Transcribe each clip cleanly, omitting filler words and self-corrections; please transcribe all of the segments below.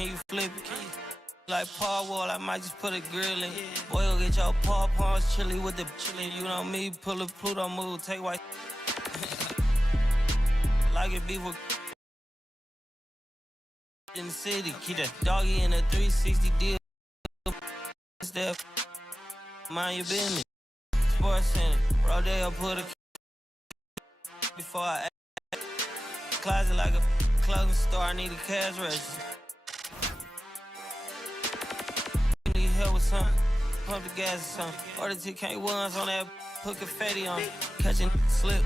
Can you flip it? Like Paul Wall, I might just put a grill in. Boy, you'll get your paw paws chili with the chili. You know me, pull a Pluto move, take white. Like it beef with in the city. Keep that doggy in a 360 deal. Step, mind your business. Sports Center, Rodeo put a before I act. Closet like a clothing store, I need a cash register. Need help with something, pump the gas or something. Order TK1s on that, put confetti on it. Catching slip.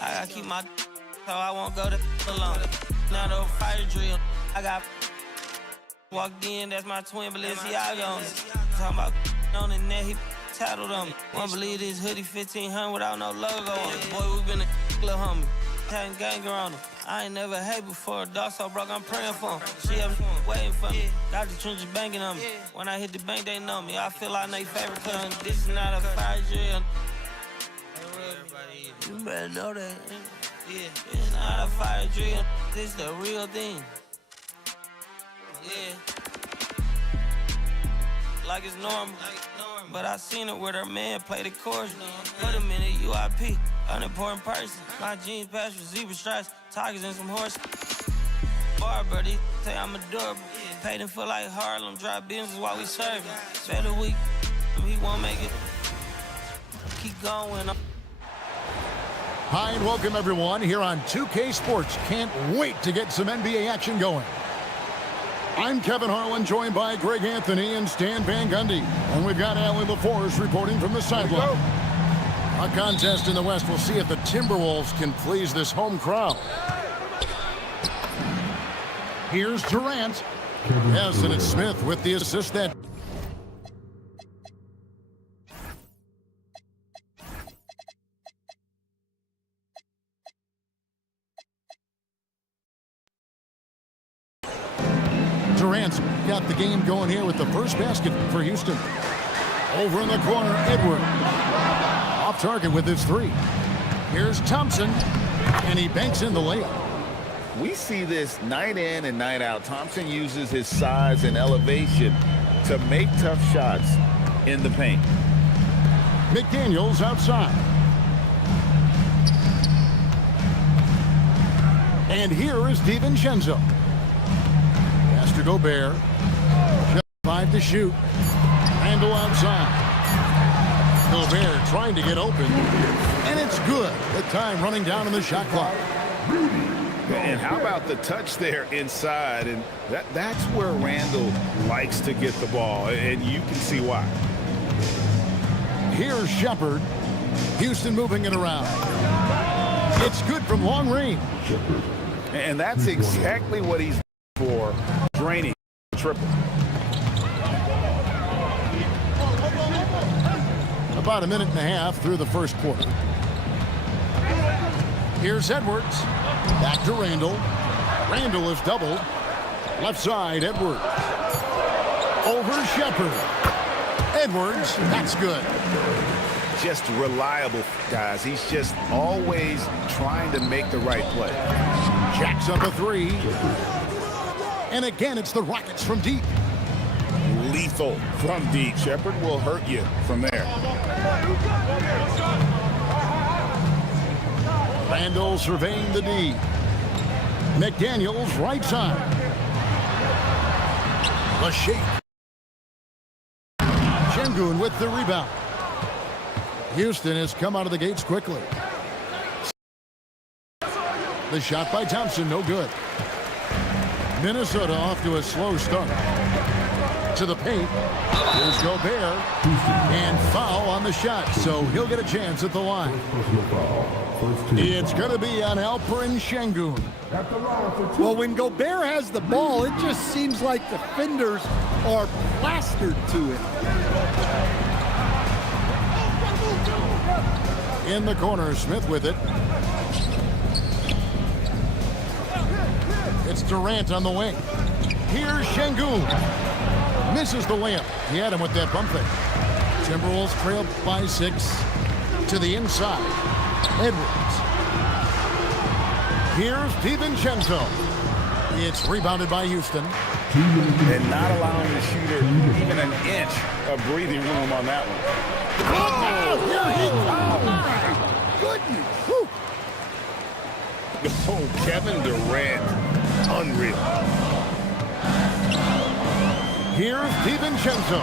I gotta keep my so I won't go to alone. Now the fire drill, I got walked in, that's my twin Balenciaga on it. Talking about on the net, he tattled on me. Won't believe this hoodie 1500 without no logo on it. Boy, we been a little homie. Having ganger on him. I ain't never had before. A dog so broke, I'm praying for him. She have waiting for me. Got the trenches banking on me. When I hit the bank, they know me. I feel like they favorite cousin. This is not a fire drill. You better know that. Yeah, it's not a fire drill. This is the real thing. Yeah. Like it's normal. But I seen it with her man play the chorus. Put him in a UIP, unimportant person. My jeans patch with zebra stripes, tigers and some horses. Barber, they say I'm adorable. Paid him for like Harlem, drive business while we serving. Better week, he won't make it. Keep going. Hi and welcome everyone here on 2K Sports. Can't wait to get some NBA action going. I'm Kevin Harlan, joined by Greg Anthony and Stan Van Gundy. And we've got Allie LaForce reporting from the sideline. A contest in the West. We'll see if the Timberwolves can please this home crowd. Here's Durant. Yes, and it's Smith with the assist that... Durant's got the game going here with the first basket for Houston. Over in the corner, Edward. Off target with his three. Here's Thompson, and he banks in the layup. We see this night in and night out. Thompson uses his size and elevation to make tough shots in the paint. McDaniels outside. And here is DiVincenzo. To Gobert. Just 5 to shoot. Randle outside. Gobert trying to get open. And it's good. The time running down on the shot clock. And how about the touch there inside? And that's where Randle likes to get the ball. And you can see why. Here's Shepherd. Houston moving it around. It's good from long range. And that's exactly what he's for. Draining triple. About a minute and a half through the first quarter. Here's Edwards. Back to Randle. Randle is doubled. Left side, Edwards. Over Shepherd. Edwards, that's good. Just reliable, guys. He's just always trying to make the right play. Jacks up a three. And again, it's the Rockets from deep. Lethal from deep. Shepherd will hurt you from there. Randle surveying the D. McDaniels right side. The shake. Şengün with the rebound. Houston has come out of the gates quickly. The shot by Thompson, no good. Minnesota off to a slow start. To the paint. Here's Gobert. And foul on the shot, so he'll get a chance at the line. It's going to be on Alperen Şengün. Well, when Gobert has the ball, it just seems like defenders are plastered to it. In the corner, Smith with it. It's Durant on the wing. Here's Şengün. Misses the layup. He had him with that bump fake. Timberwolves trail by 6 to the inside. Edwards. Here's DiVincenzo. It's rebounded by Houston. And not allowing the shooter even an inch of breathing room on that one. Oh, here he comes. Goodness. Whew. Oh, Kevin Durant. Unreal. Here's DiVincenzo.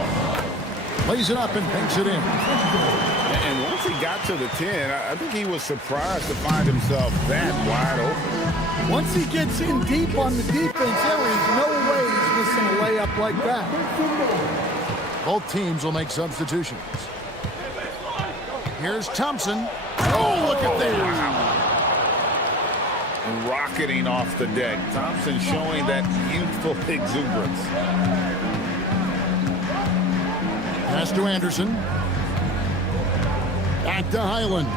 Plays it up and banks it in. And once he got to the 10, I think he was surprised to find himself that wide open. Once he gets in deep on the defense, there is no way he's missing a layup like that. Both teams will make substitutions. Here's Thompson. Oh, look at that. Wow. Rocketing off the deck. Thompson showing that youthful exuberance. Pass to Anderson. Back to Highland.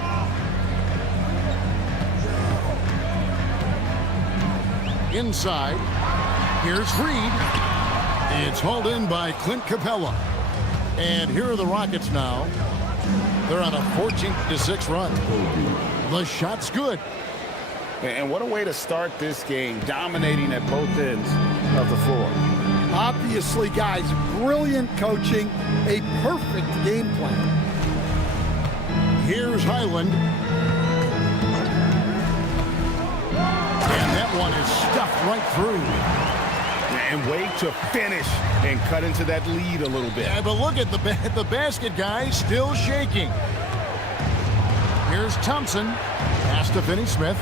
Inside. Here's Reed. It's hauled in by Clint Capella. And here are the Rockets now. They're on a 14-6 run. The shot's good. And what a way to start this game, dominating at both ends of the floor. Obviously, guys, brilliant coaching, a perfect game plan. Here's Highland. And that one is stuffed right through. And wait to finish and cut into that lead a little bit. Yeah, but look at the basket, guys, still shaking. Here's Thompson. Pass to Finney-Smith.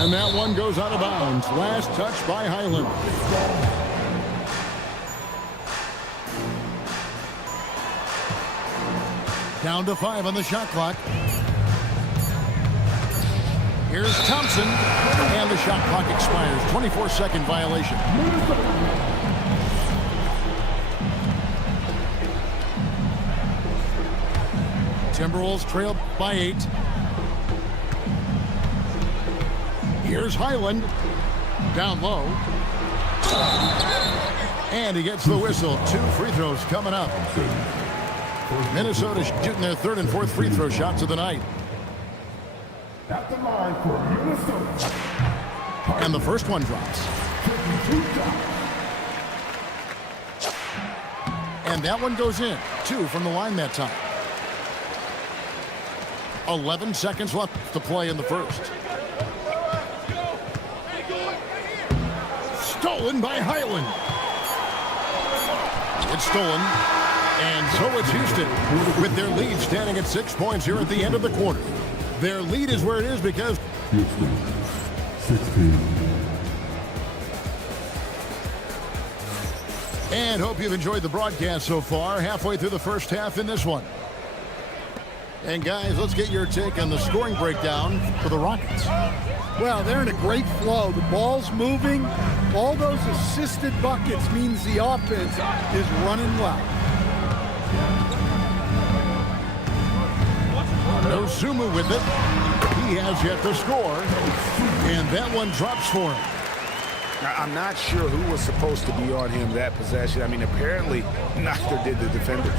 And that one goes out of bounds. Last touch by Highland. Down to 5 on the shot clock. Here's Thompson. And the shot clock expires. 24-second violation. Timberwolves trail by 8. Here's Highland. Down low. And he gets the whistle. 2 free throws coming up. Minnesota shooting their 3rd and 4th free throw shots of the night. At the line for Minnesota. And the first one drops. And that one goes in. 2 from the line that time. 11 seconds left to play in the first. Stolen by Highland. It's stolen. And so it's Houston with their lead standing at 6 points here at the end of the quarter. Their lead is where it is because Houston, 16. And hope you've enjoyed the broadcast so far. Halfway through the first half in this one. And guys, let's get your take on the scoring breakdown for the Rockets. Well, they're in a great flow. The ball's moving. All those assisted buckets means the offense is running well. No Sumu with it. He has yet to score. And that one drops for him. Now, I'm not sure who was supposed to be on him that possession. I mean, apparently neither did the defenders.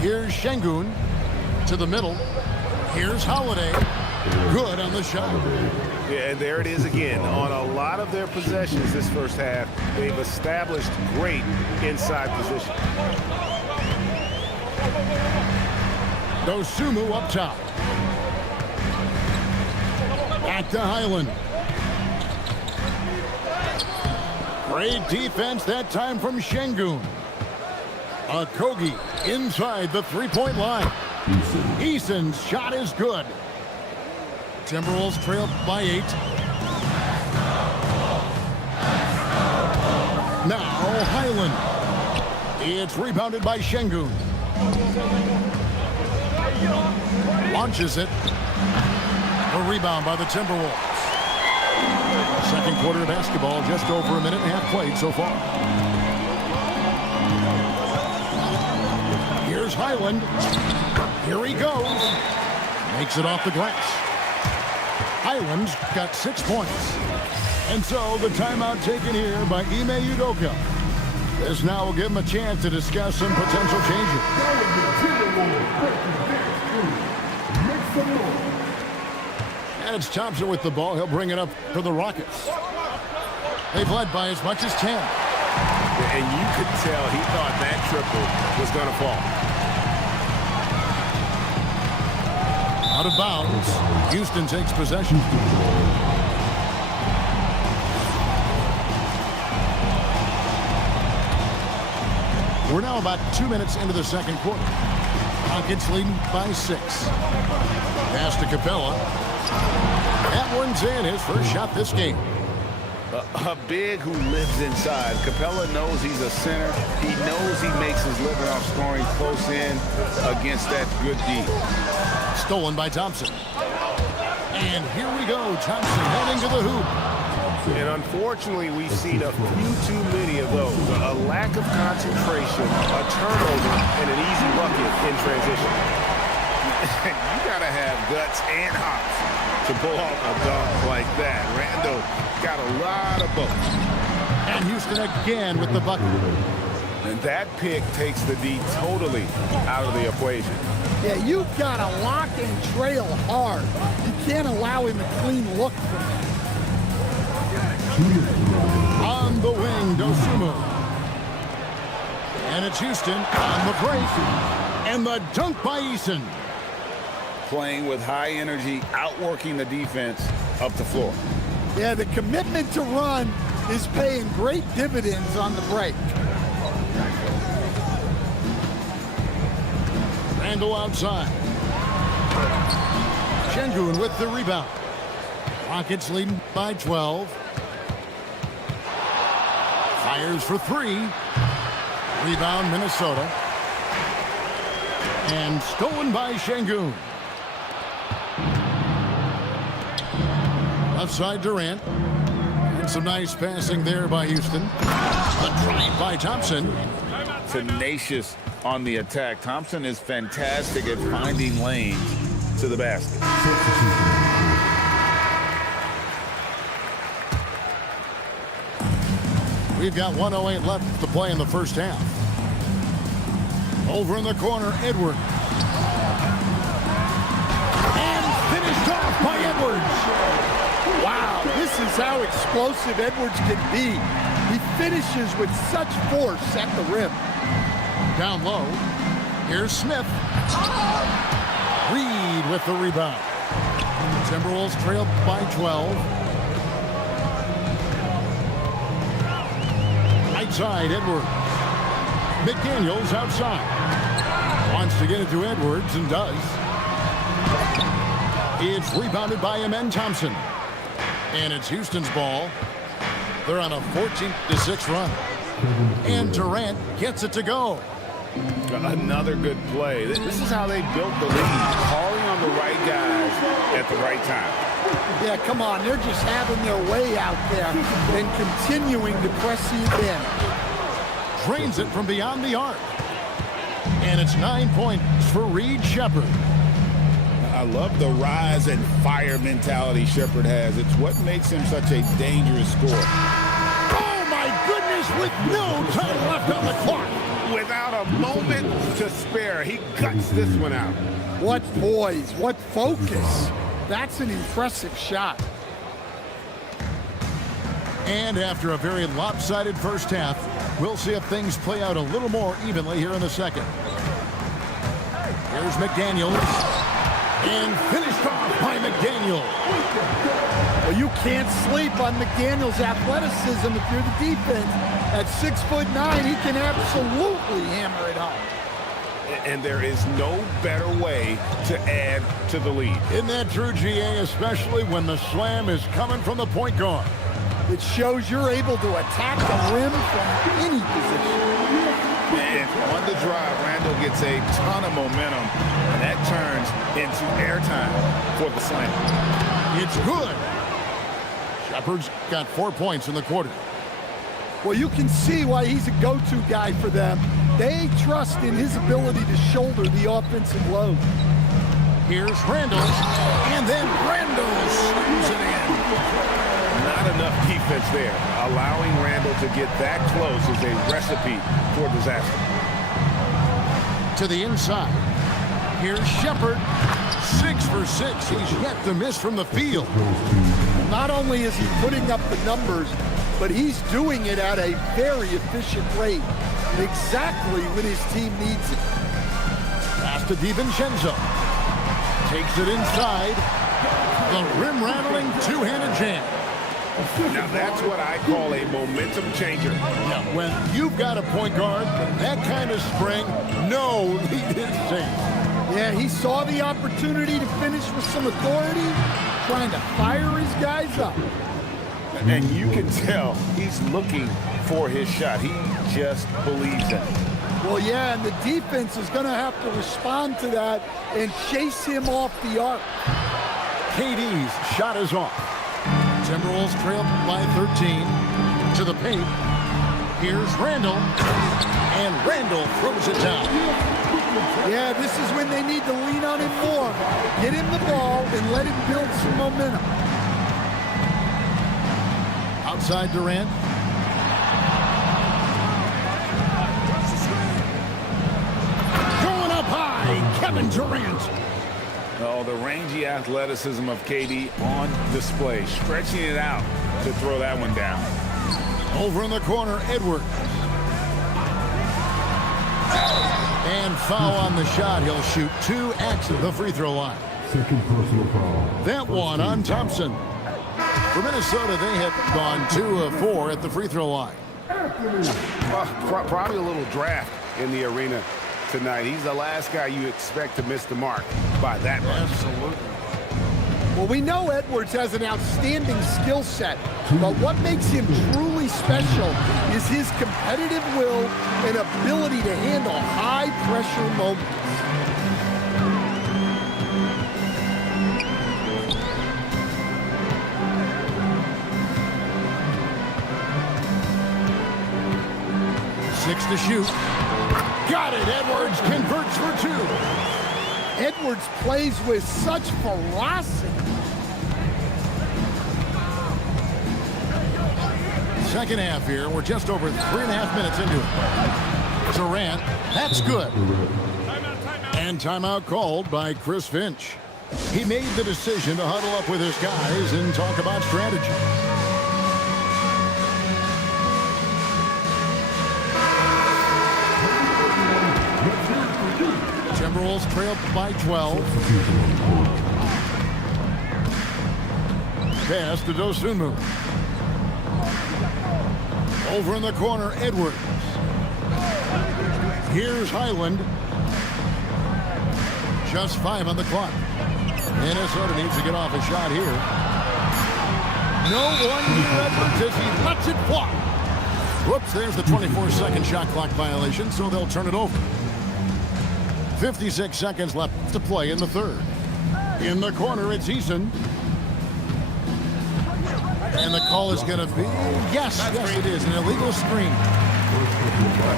Here's Şengün to the middle. Here's Holiday. Good on the shot. Yeah, and there it is again. On a lot of their possessions this first half, they've established great inside position. Dosunmu up top. Back to Highland. Great defense that time from Şengün. Okogie inside the three-point line. Eason's shot is good. Timberwolves trail by 8. Now Highland. It's rebounded by Şengün. Launches it. A rebound by the Timberwolves. Second quarter of basketball, just over a minute and a half played so far. Here's Highland. Here he goes. Makes it off the glass. Highland's got 6 points. And so the timeout taken here by Ime Udoka. This now will give him a chance to discuss some potential changes. And it's Thompson with the ball. He'll bring it up for the Rockets. They've led by as much as 10. And you could tell he thought that triple was going to fall. Out of bounds. Houston takes possession. We're now about 2 minutes into the second quarter. Rockets leading by 6. Pass to Capella. That one's in, his first shot this game. A big who lives inside. Capella knows he's a center. He knows he makes his living off scoring close in against that good D. Stolen by Thompson. And here we go. Thompson heading to the hoop. And unfortunately, we've seen a few too many of those. A lack of concentration, a turnover, and an easy bucket in transition. You got to have guts and hops to pull off a dunk like that. Randall got a lot of both. And Houston again with the bucket. And that pick takes the D totally out of the equation. Yeah, you've got to lock and trail hard. You can't allow him a clean look from that. On the wing, Dosunmu. And it's Houston on the break. And the dunk by Eason. Playing with high energy, outworking the defense up the floor. Yeah, the commitment to run is paying great dividends on the break. Randall outside. Şengün with the rebound. Rockets leading by 12. Fires for 3. Rebound, Minnesota. And stolen by Şengün. Left side Durant. And some nice passing there by Houston. A drive by Thompson. Tenacious on the attack. Thompson is fantastic at finding lanes to the basket. We've got 1:08 left to play in the first half. Over in the corner, Edwards. And finished off by Edwards. Wow, this is how explosive Edwards can be. He finishes with such force at the rim. Down low. Here's Smith. Reed with the rebound. Timberwolves trail by 12. Right side, Edwards. McDaniels outside. Wants to get it to Edwards and does. It's rebounded by Amen Thompson. And it's Houston's ball. They're on a 14-6 run. And Durant gets it to go. Another good play. This is how they built the lead. Calling on the right guys at the right time. Yeah, come on. They're just having their way out there and continuing to press the advantage. Drains it from beyond the arc. And it's 9 points for Reed Shepherd. I love the rise and fire mentality Shepherd has. It's what makes him such a dangerous scorer. Oh, my goodness, with no time left on the clock. Without a moment to spare, he guts this one out. What poise, what focus. That's an impressive shot. And after a very lopsided first half, we'll see if things play out a little more evenly here in the second. Here's McDaniels. And finished off by McDaniels. Well, you can't sleep on McDaniels' athleticism if you're the defense. At 6'9", he can absolutely hammer it home. And there is no better way to add to the lead. Isn't that true, GA, especially when the slam is coming from the point guard? It shows you're able to attack the rim from any position. And on the drive, Randall gets a ton of momentum, and that turns into airtime for the slam. It's good. Shepherd's got 4 points in the quarter. Well, you can see why he's a go-to guy for them. They trust in his ability to shoulder the offensive load. Here's Randall, and then Randall slams it in. Not enough defense there. Allowing Randall to get that close is a recipe for disaster. To the inside. Here's Shepard. 6 for 6. He's yet to miss from the field. Not only is he putting up the numbers, but he's doing it at a very efficient rate. Exactly when his team needs it. Pass to DiVincenzo. Takes it inside. The rim-rattling two-handed jam. Now that's what I call a momentum changer. Yeah, when you've got a point guard, that kind of spring, no lead is safe. Yeah, he saw the opportunity to finish with some authority, trying to fire his guys up. And you can tell he's looking for his shot. He just believes it. Well, yeah, and the defense is going to have to respond to that and chase him off the arc. KD's shot is off. Timberwolves trail by 13 to the paint. Here's Randall, and Randall throws it down. Yeah, this is when they need to lean on him more. Get him the ball and let him build some momentum. Outside Durant. Going up high, Kevin Durant. Oh, the rangy athleticism of KD on display, stretching it out to throw that one down. Over in the corner, Edwards. And foul on the shot. He'll shoot 2 at the free throw line. Second personal foul. That one on Thompson. For Minnesota, they have gone 2 of 4 at the free throw line. Probably a little draft in the arena tonight. He's the last guy you expect to miss the mark by that much. Absolutely. Well, we know Edwards has an outstanding skill set, but what makes him truly special is his competitive will and ability to handle high-pressure moments. Six to shoot. Got it. Edwards converts for 2. Edwards plays with such ferocity. Second half here. We're just over 3.5 minutes into it. Durant. That's good. And timeout called by Chris Finch. He made the decision to huddle up with his guys and talk about strategy. Timberwolves trail by 12. Pass to Dosunmu. Over in the corner, Edwards. Here's Highland. Just 5 on the clock. Minnesota needs to get off a shot here. No one near Edwards as he lets it fly. Whoops, there's the 24-second shot clock violation, so they'll turn it over. 56 seconds left to play in the third. In the corner, it's Eason. And the call is going to be, yes, it is, an illegal screen.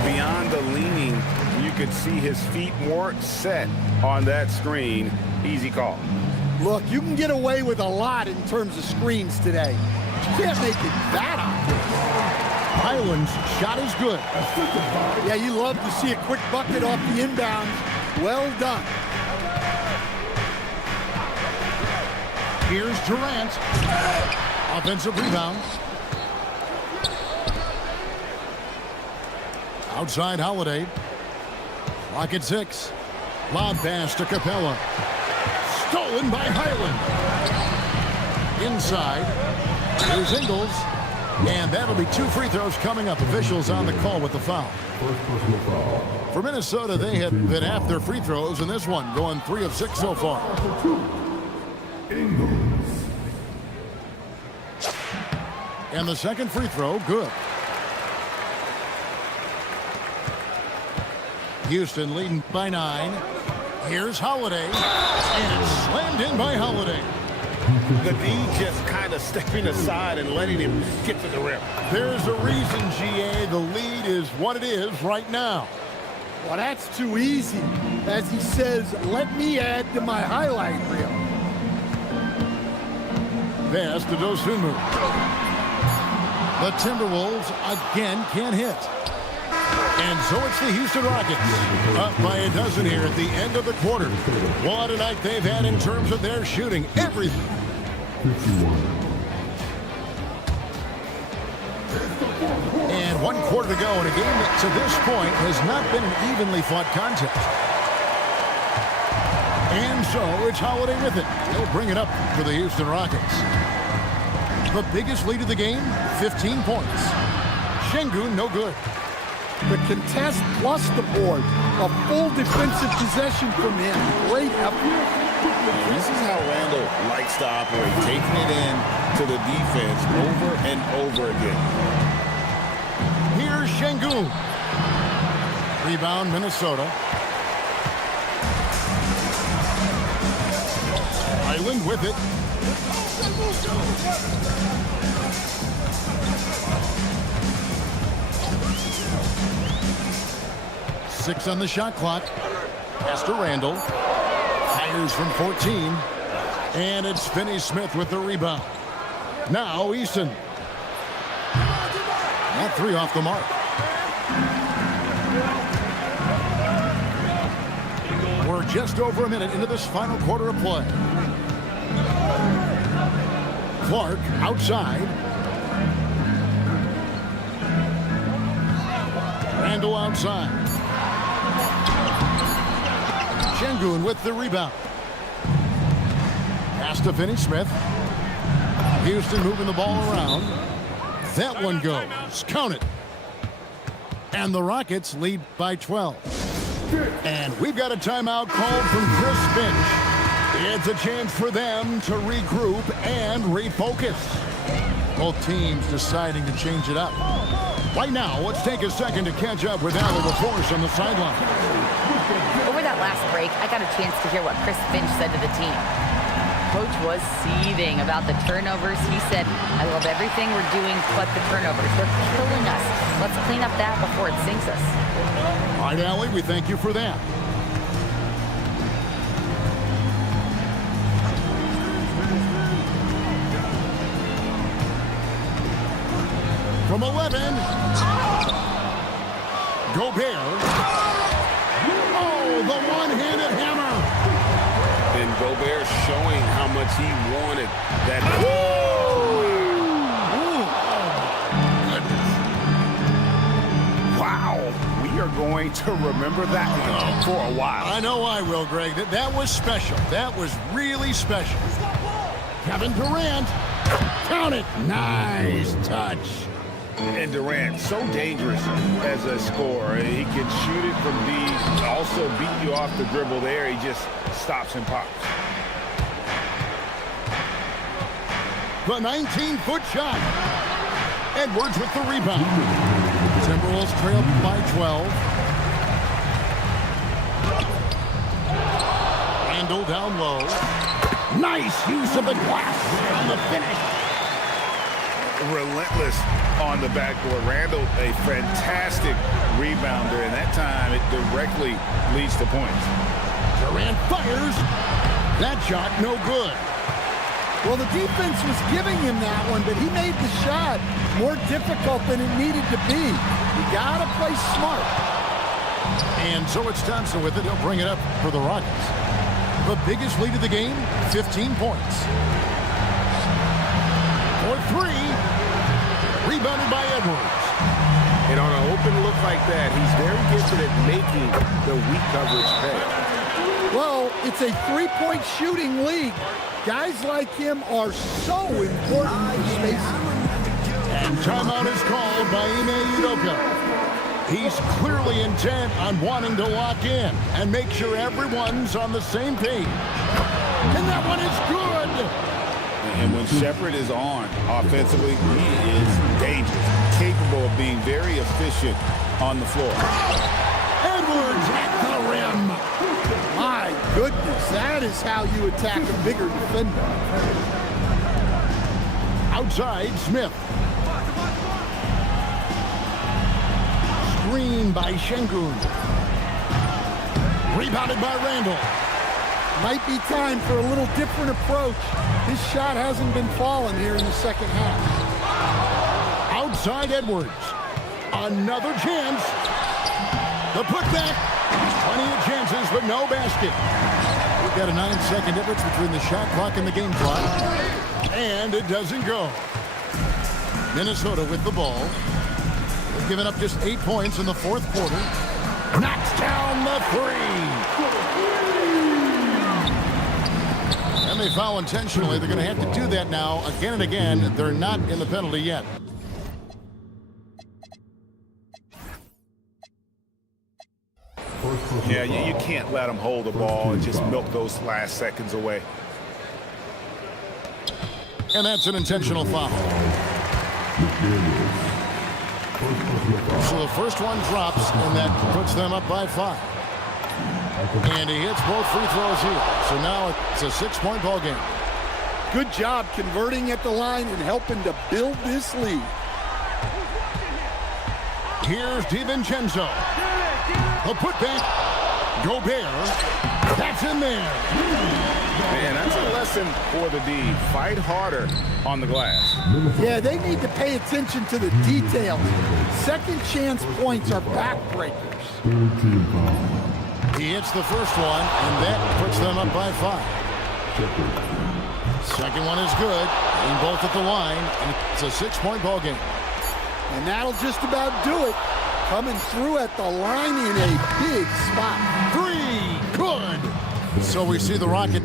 Beyond the leaning, you could see his feet more set on that screen. Easy call. Look, you can get away with a lot in terms of screens today. You can't make it that obvious. Highland's shot is good. Yeah, you love to see a quick bucket off the inbound. Well done. Here's Durant. Offensive rebound. Outside Holiday. Clock at 6. Lob pass to Capella. Stolen by Highland. Inside. Here's Ingles. And that'll be 2 free throws coming up. Officials on the call with the foul. For Minnesota, they have been half their free throws in this one, going 3 of 6 so far. And the second free throw, good. Houston leading by 9. Here's Holiday. And it's slammed in by Holiday. The D just kind of stepping aside and letting him get to the rim. There's a reason, GA. The lead is what it is right now. Well, that's too easy. As he says, let me add to my highlight reel. Pass to Dosunmu. The Timberwolves again can't hit. And so it's the Houston Rockets, up by a dozen here at the end of the quarter. What a night they've had in terms of their shooting. Everything. 51. And 1 quarter to go in a game that to this point has not been an evenly fought contest. And so it's Holiday with it. He'll bring it up for the Houston Rockets. The biggest lead of the game, 15 points. Şengün, no good. The contest plus the board. A full defensive possession from him. Great effort. This is how Randall likes to operate, taking it in to the defense over and over again. Here's Şengün. Rebound, Minnesota. Island with it. Six on the shot clock. Pass to Randall. Fires from 14. And it's Finney-Smith with the rebound. Now Easton. That three off the mark. We're just over a minute into this final quarter of play. Clark outside. Randall outside. Şengün with the rebound. Pass to Finney-Smith. Houston moving the ball around. That one goes. Count it. And the Rockets lead by 12. And we've got a timeout called from Chris Finch. It's a chance for them to regroup and refocus. Both teams deciding to change it up. Right now, let's take a second to catch up with Allie LaForce on the sideline. Over that last break, I got a chance to hear what Chris Finch said to the team. Coach was seething about the turnovers. He said, I love everything we're doing but the turnovers. They're killing us. Let's clean up that before it sinks us. All right, Allie, we thank you for that. From 11, Gobert. Oh, the one-handed hammer. And Gobert showing how much he wanted that. Wow. We are going to remember that one for a while. I know I will, Greg. That was special. That was really special. Kevin Durant. Count it. Nice touch. And Durant, so dangerous as a scorer. He can shoot it from deep, also beat you off the dribble there. He just stops and pops. The 19-foot shot. Edwards with the rebound. Timberwolves trail by 12. Randall down low. Nice use of the glass on the finish. Relentless on the backboard. Randall, a fantastic rebounder, and that time it directly leads to points. Durant fires. That shot no good. Well, the defense was giving him that one, but he made the shot more difficult than it needed to be. You gotta play smart. And so it's Thompson with it. He'll bring it up for the Rockets. The biggest lead of the game, 15 points. For three. Rebounded by Edwards. And on an open look like that, he's very gifted at making the weak coverage pay. Well, it's a three-point shooting league. Guys like him are so important for spacing. And timeout is called by Ime Udoka. He's clearly intent on wanting to lock in and make sure everyone's on the same page. And that one is good. And when Shepherd is on offensively, he is dangerous, capable of being very efficient on the floor. Edwards at the rim. My goodness, that is how you attack a bigger defender. Outside, Smith. Screen by Şengün. Rebounded by Randall. Might be time for a little different approach. His shot hasn't been falling here in the second half. Outside Edwards. Another chance. The putback. Plenty of chances, but no basket. We've got a 9-second difference between the shot clock and the game clock. And it doesn't go. Minnesota with the ball. They've given up just 8 points in the fourth quarter. Knocks down the three. And they foul intentionally. They're going to have to do that now again and again. They're not in the penalty yet. Yeah, you can't let them hold the ball and just milk those last seconds away. And that's an intentional foul. So the first one drops, and that puts them up by 5. And he hits both free throws here. So now it's a 6-point ball game. Good job converting at the line and helping to build this lead. Here's DiVincenzo. A putback. Gobert. That's in there. Man, that's a lesson for the D. Fight harder on the glass. Yeah, they need to pay attention to the details. Second chance points are backbreakers. He hits the first one, and that puts them up by 5. Second one is good, and both at the line, and it's a 6-point ball game. And that'll just about do it. Coming through at the line in a big spot. 3, good. So we see the Rocket.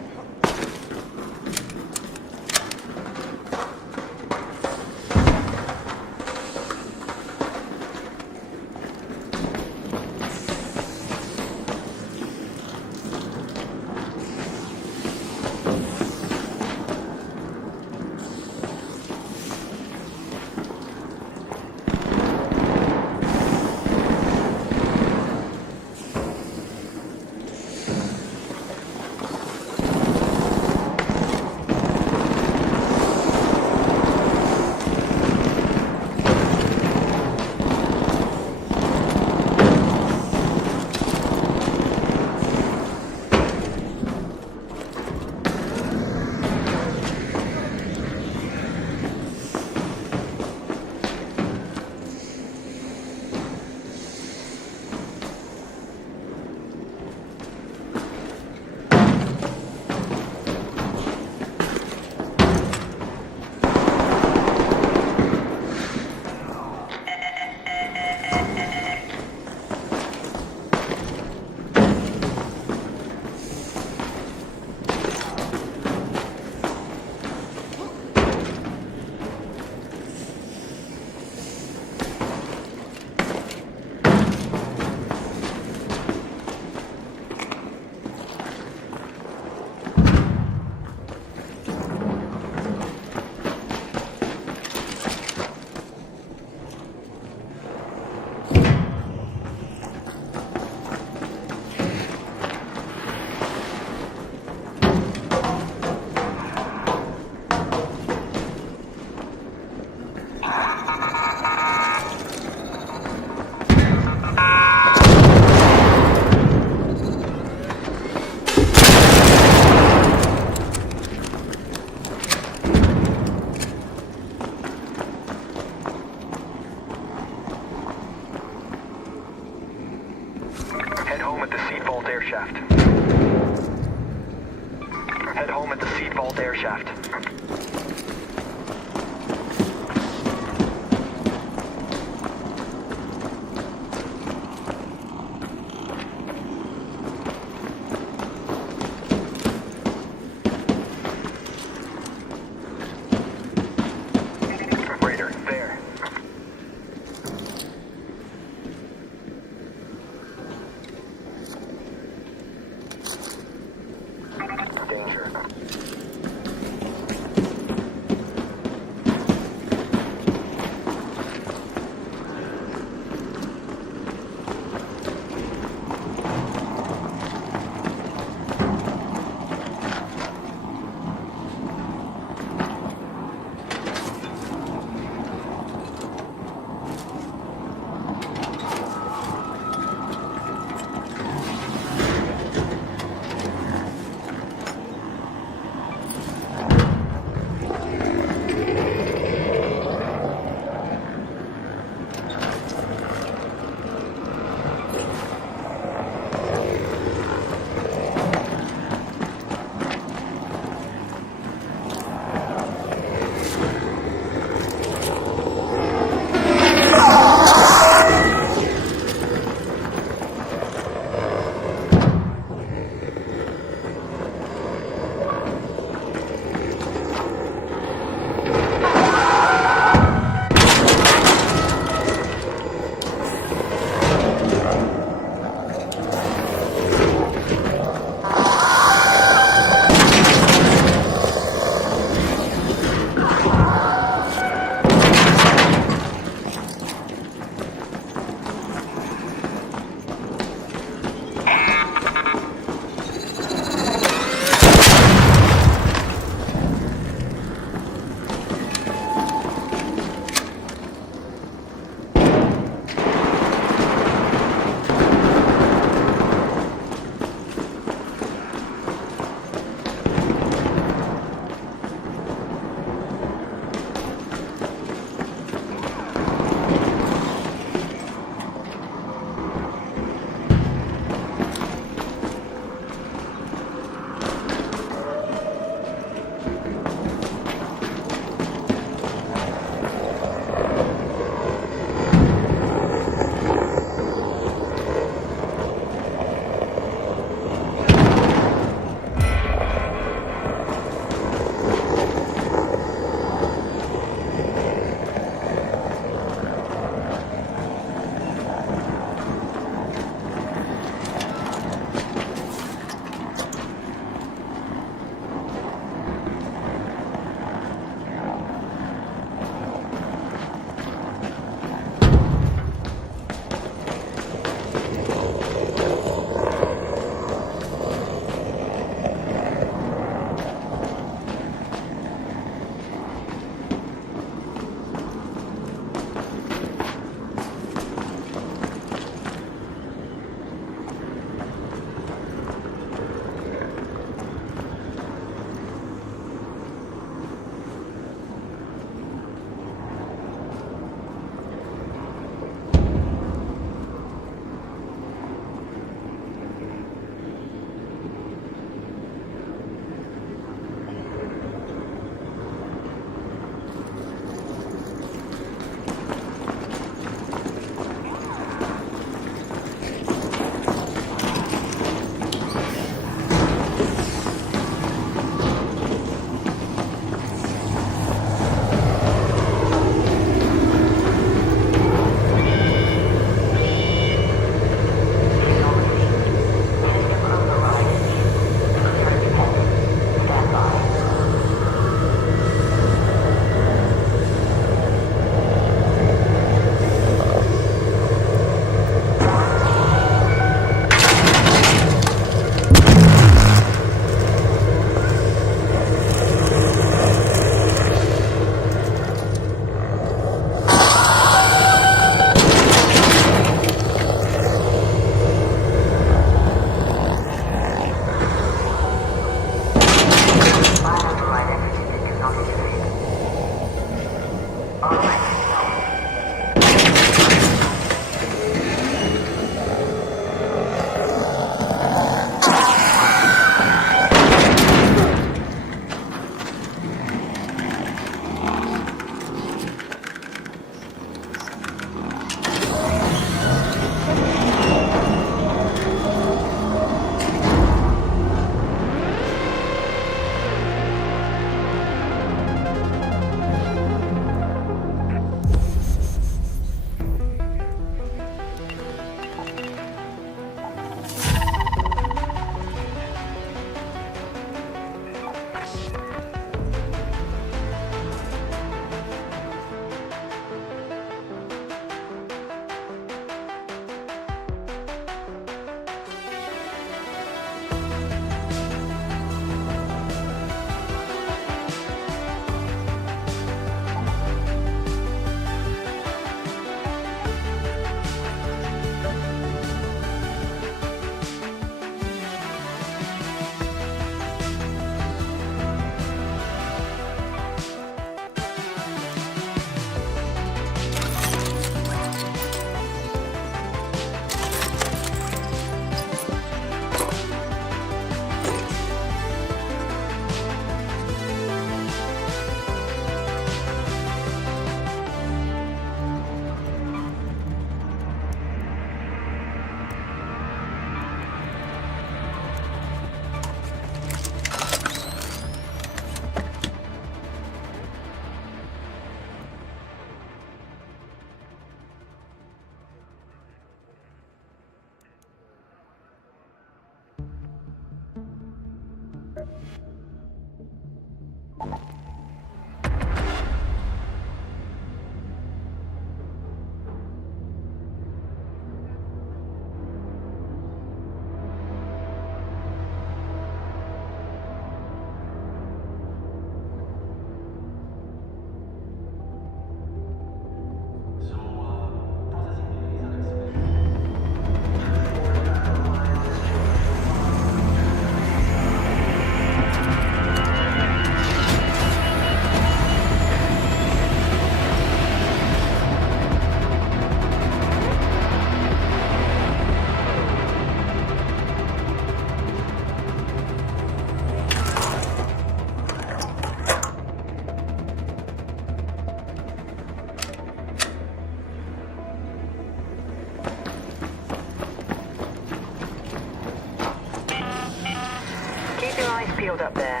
your eyes peeled up there.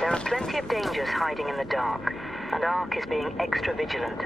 There are plenty of dangers hiding in the dark, and Ark is being extra vigilant.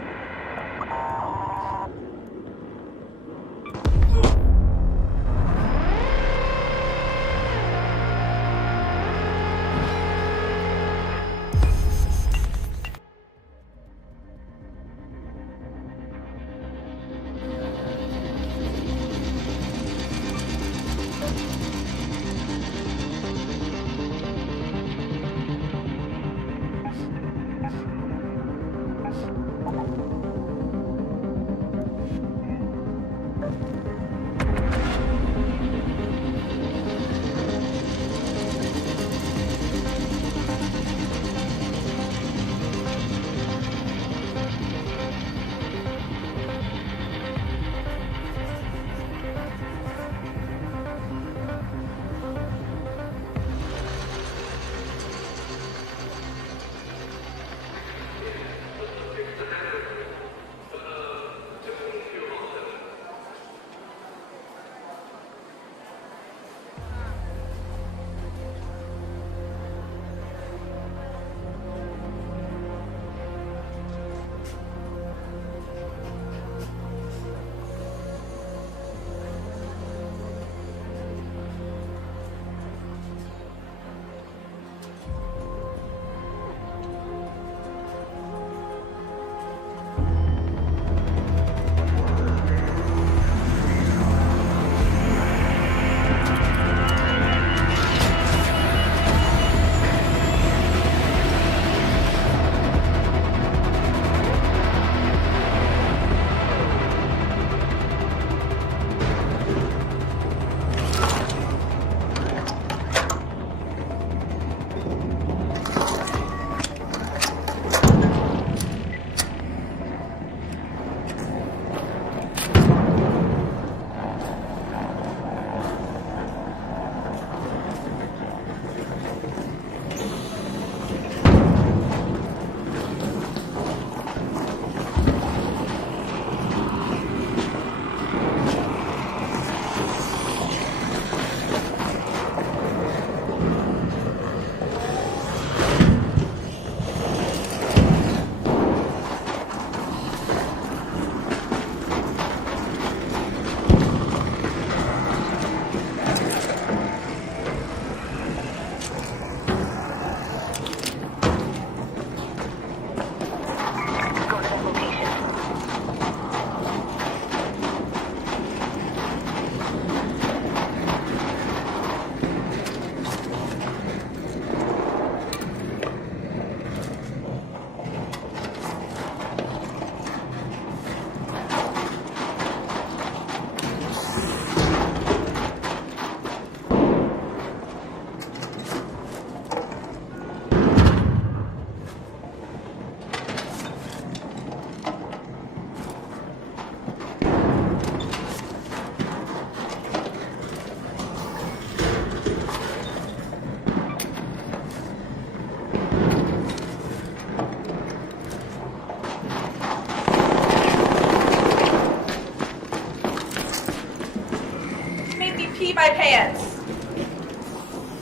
Pee my pants.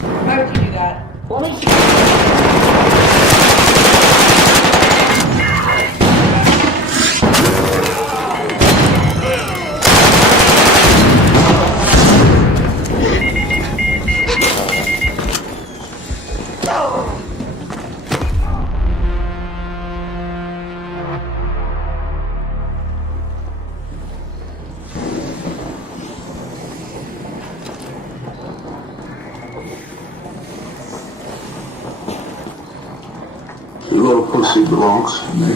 Why would you do that? Your little pussy belongs to me.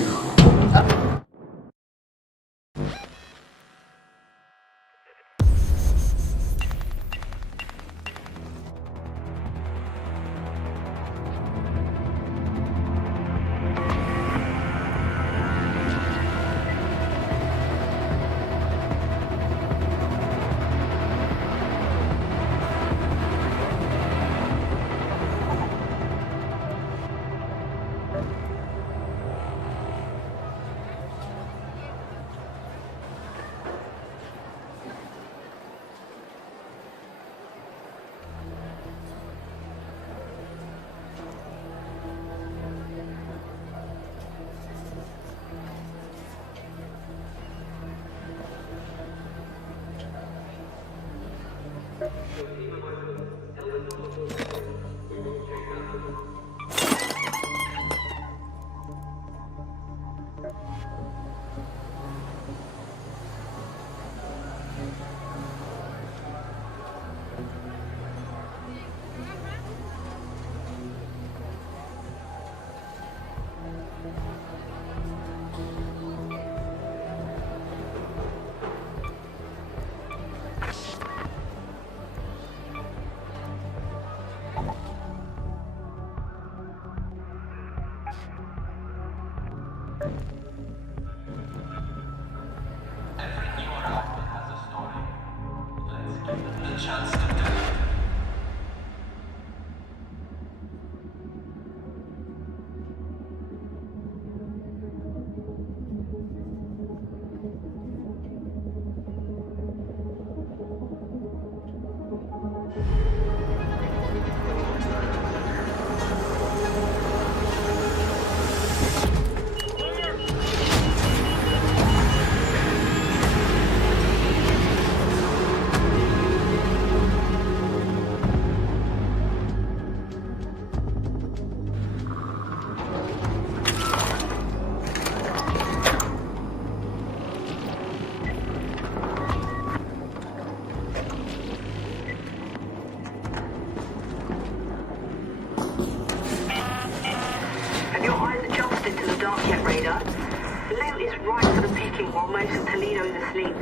working while most of Toledo is asleep.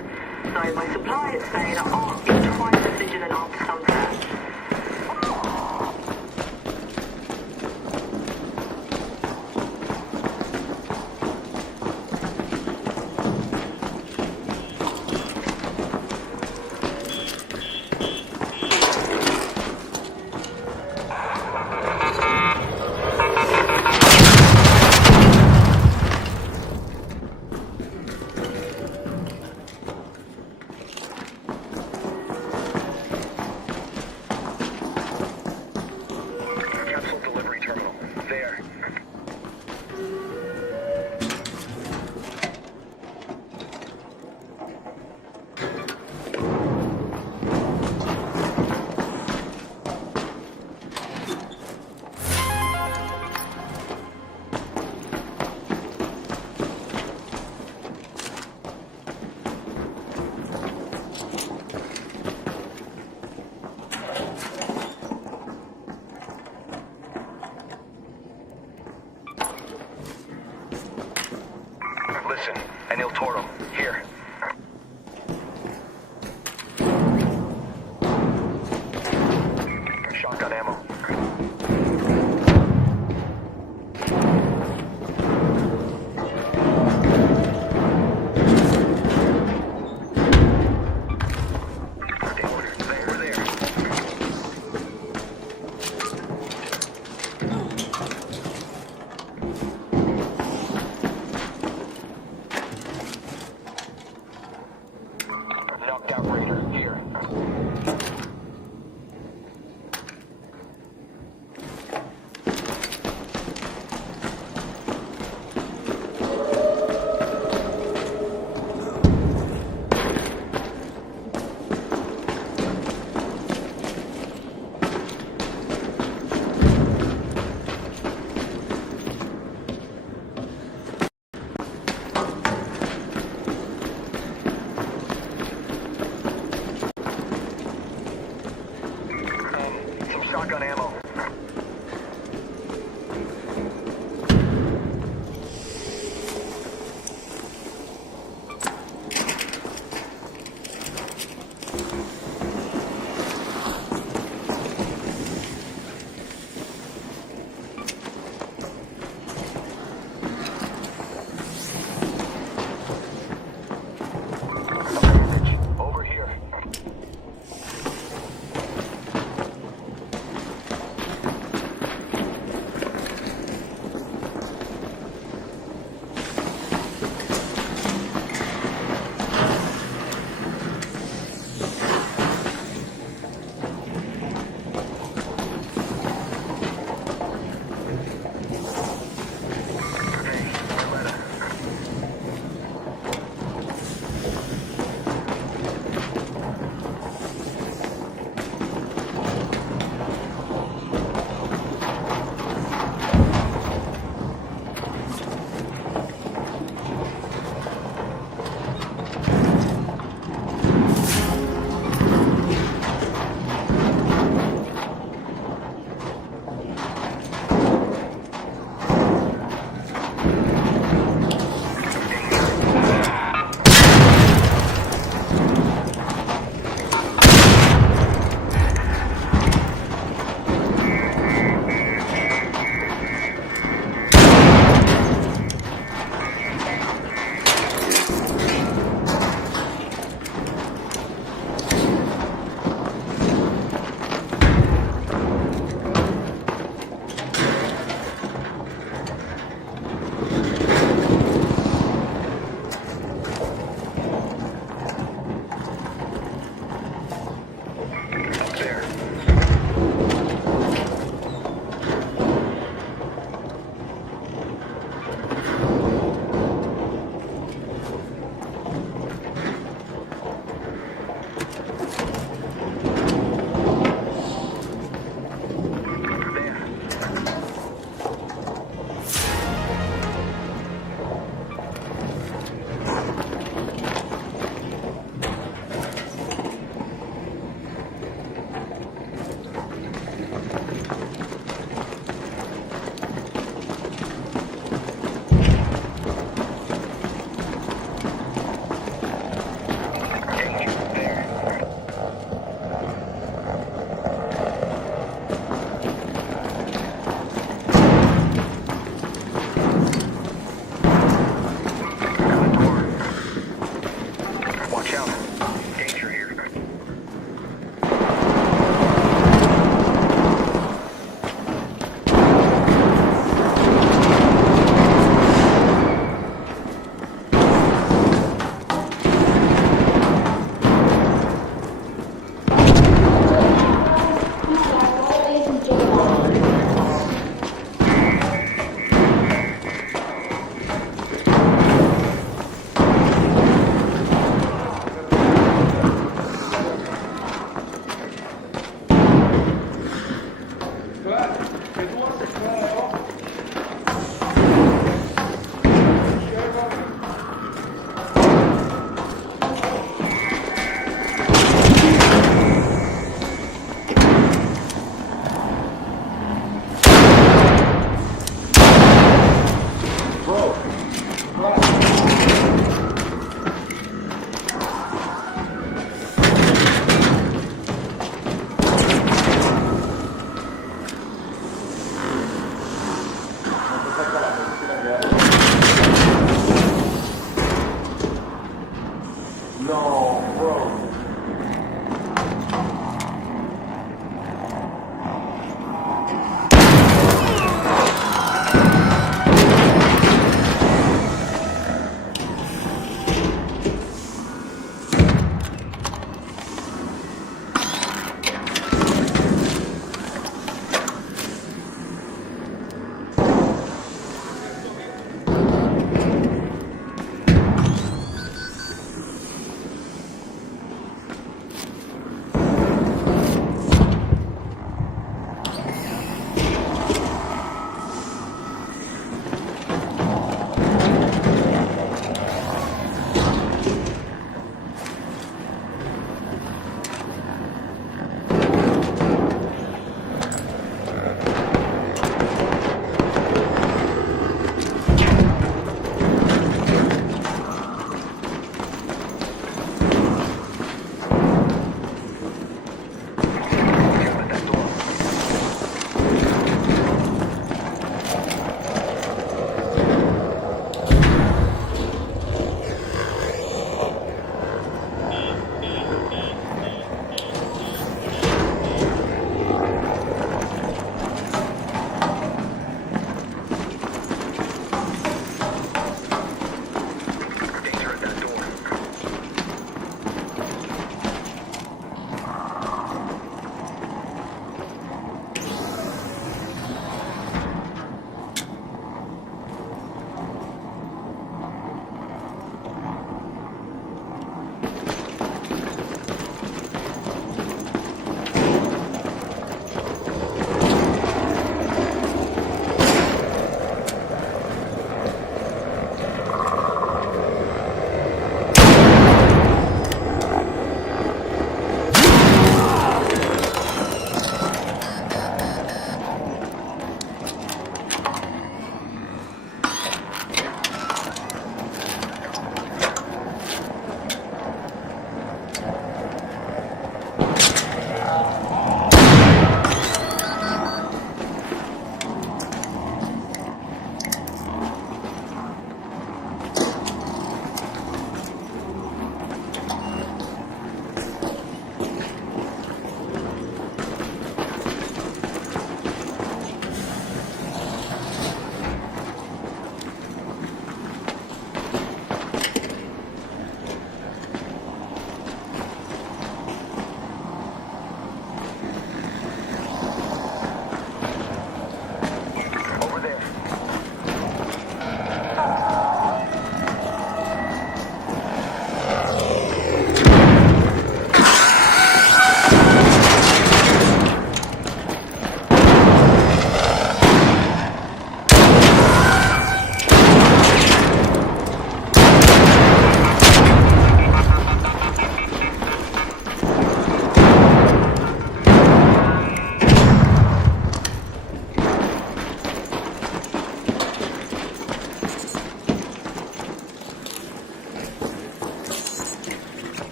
So my suppliers say that ARC is twice as vigilant after sunset. Listen, I nailed Toro. Here. Shotgun ammo. Knocked out Raider. Here. Shotgun ammo. Over here.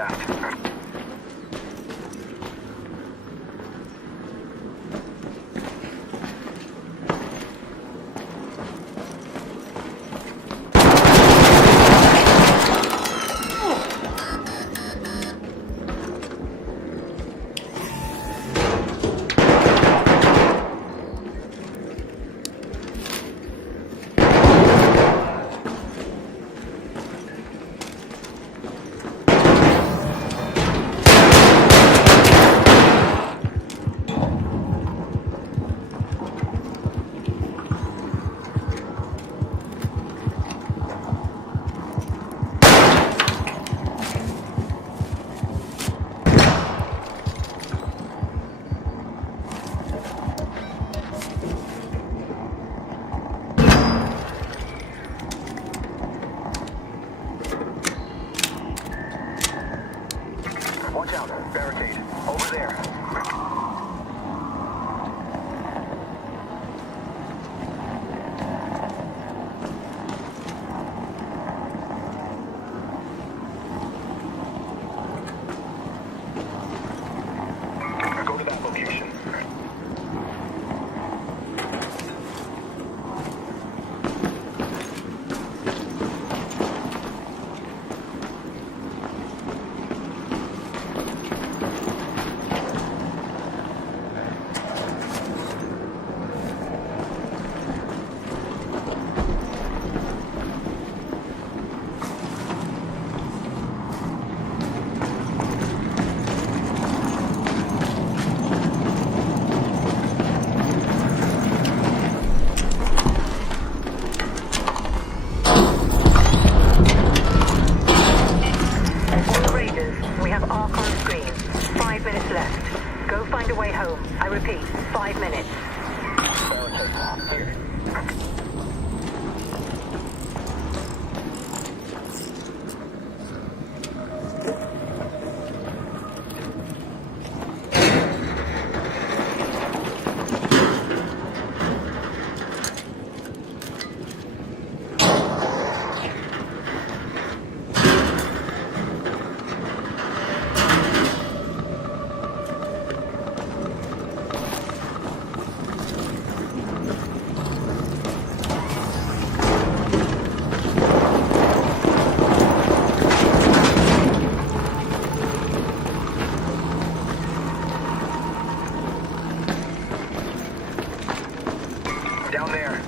shaft. Watch out. Barricade. Over there. Go to that location. We have Ark on screen. 5 minutes left. Go find a way home. I repeat, 5 minutes. Here. Down there.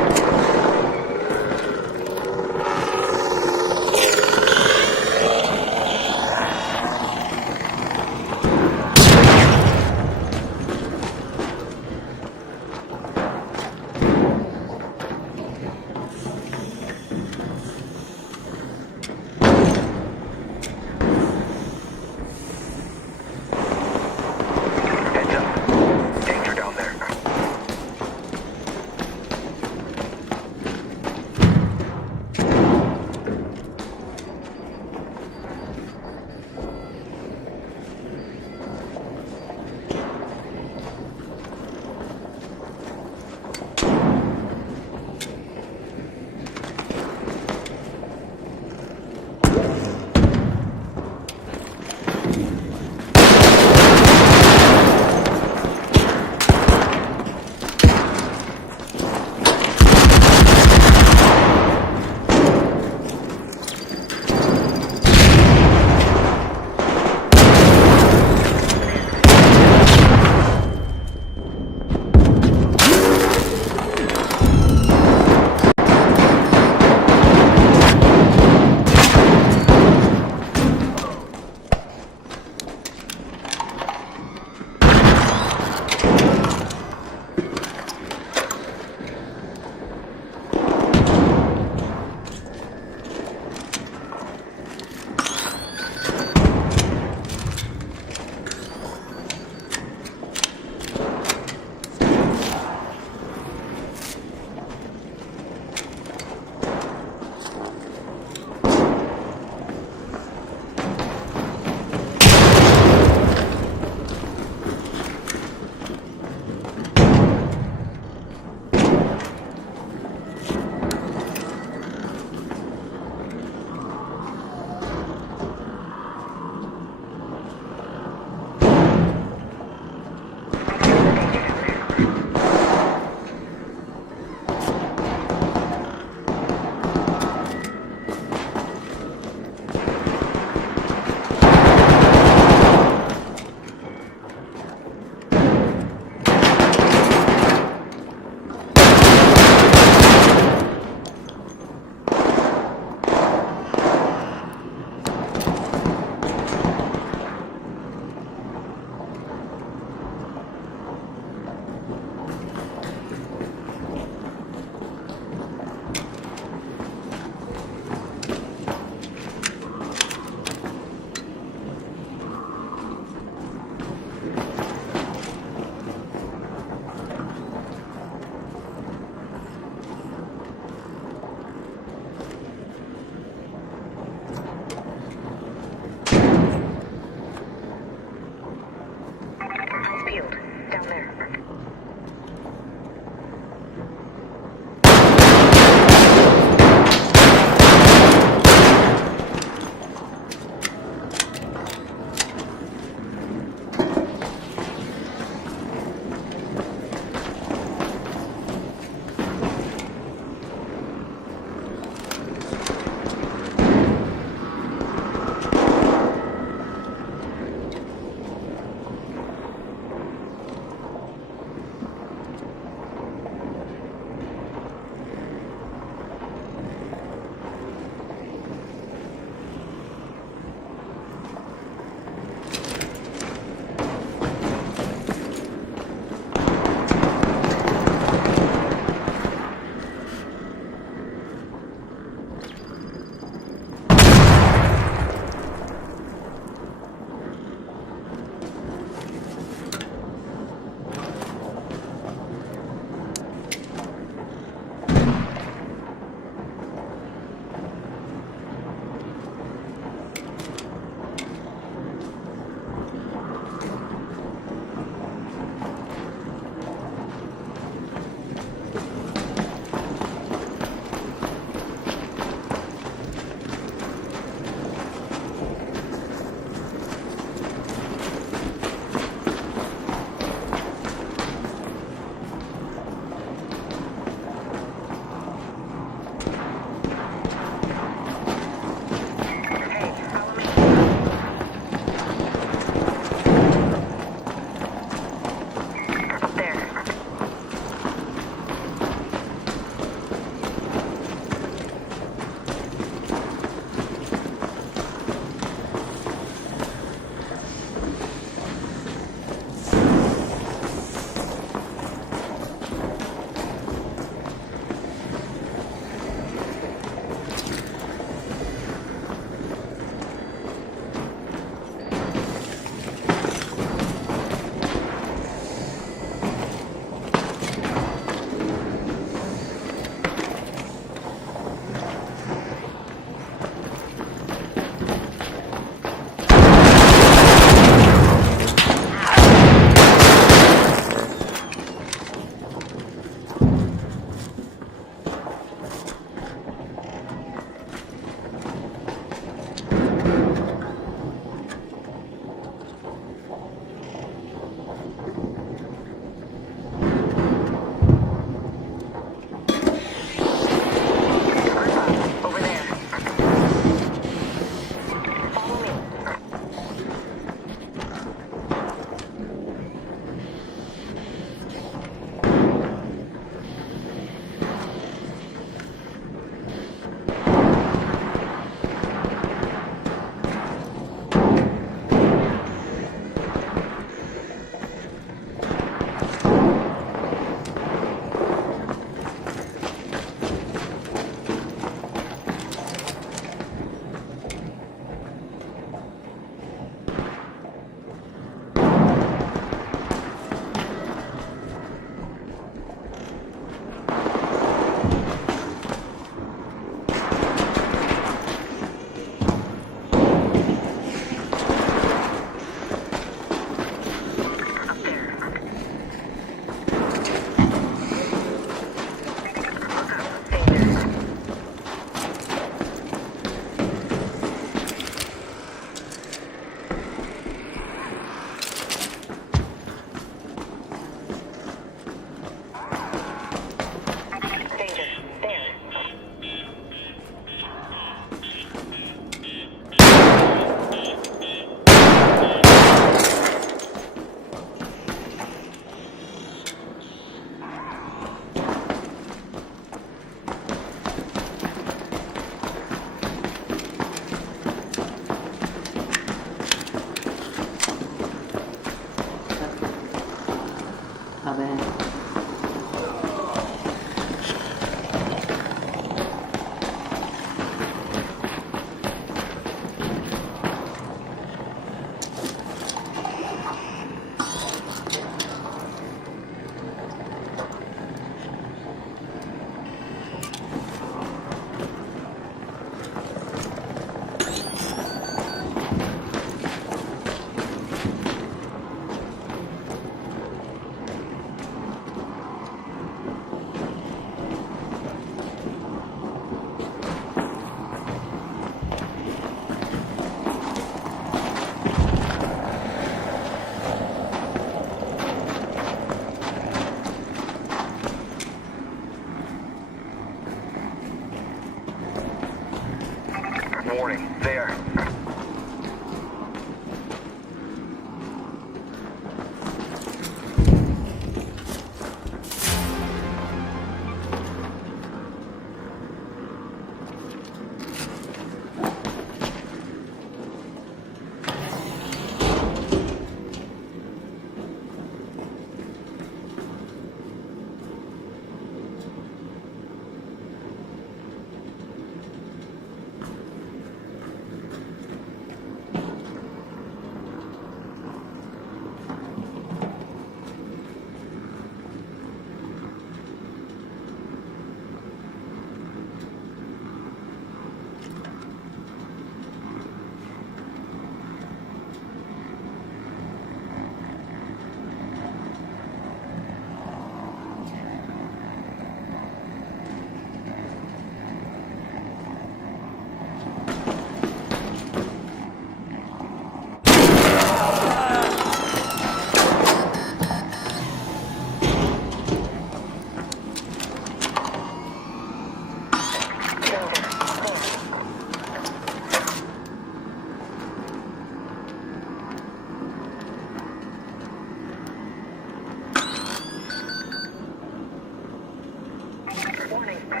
There.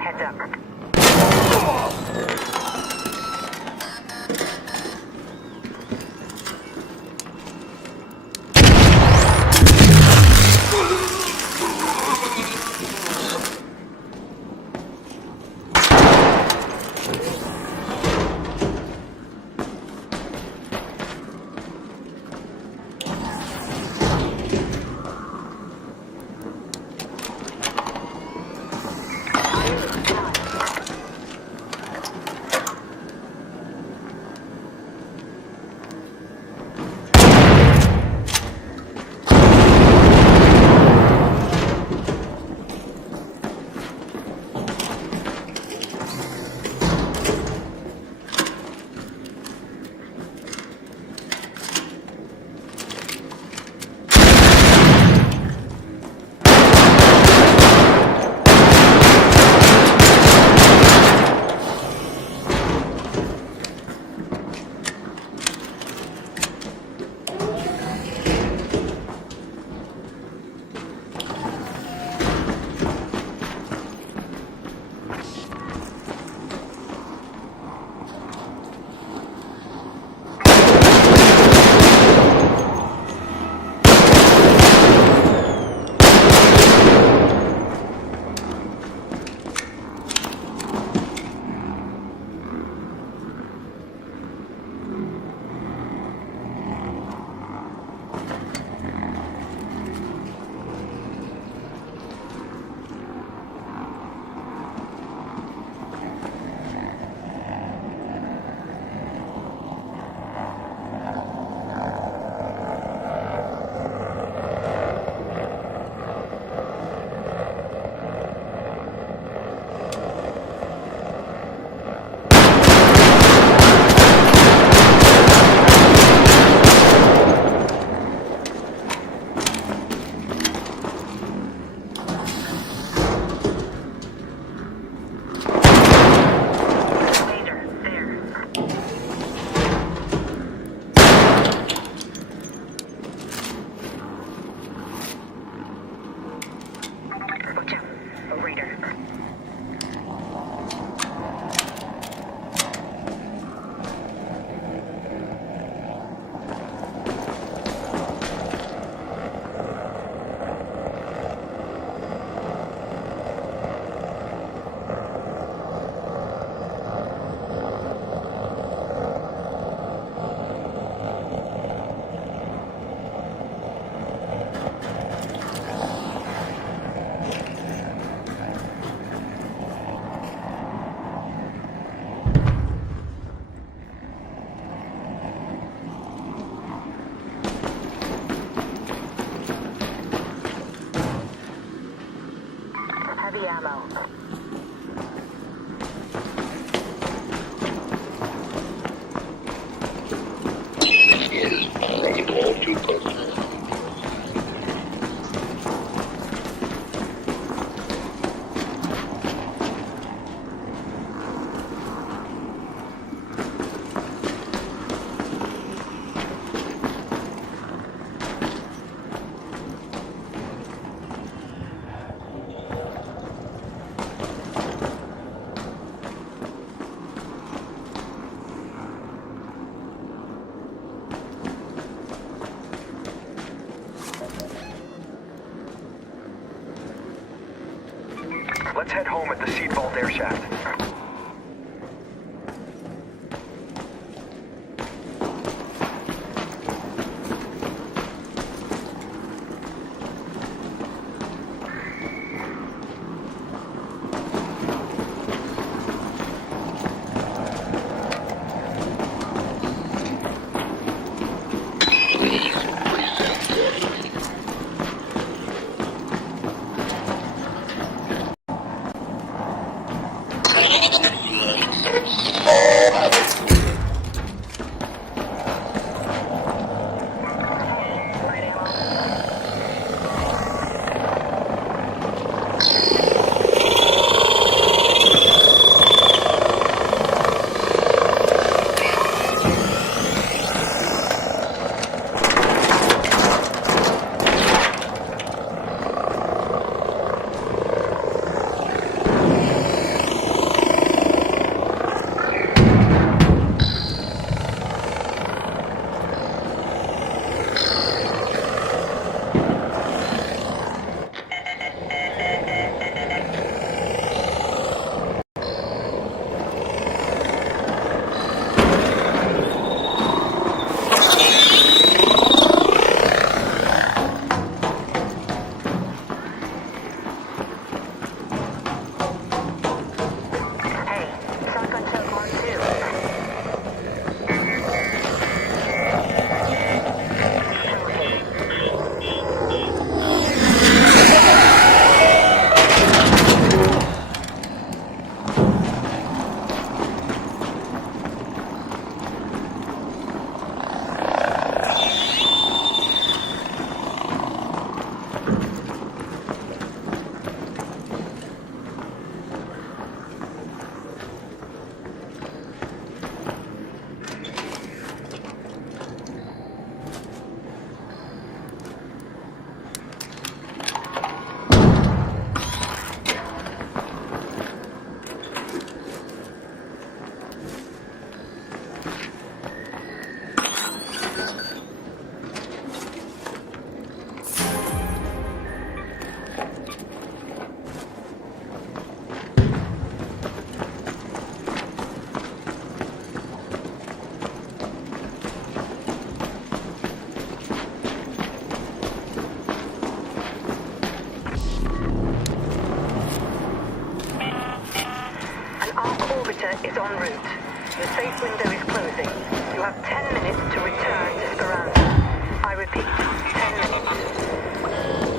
Heads up. Heavy ammo. Let's head home at the seat vault air shaft. is en route. The safe window is closing. You have 10 minutes to return to Speranza. I repeat, 10 minutes.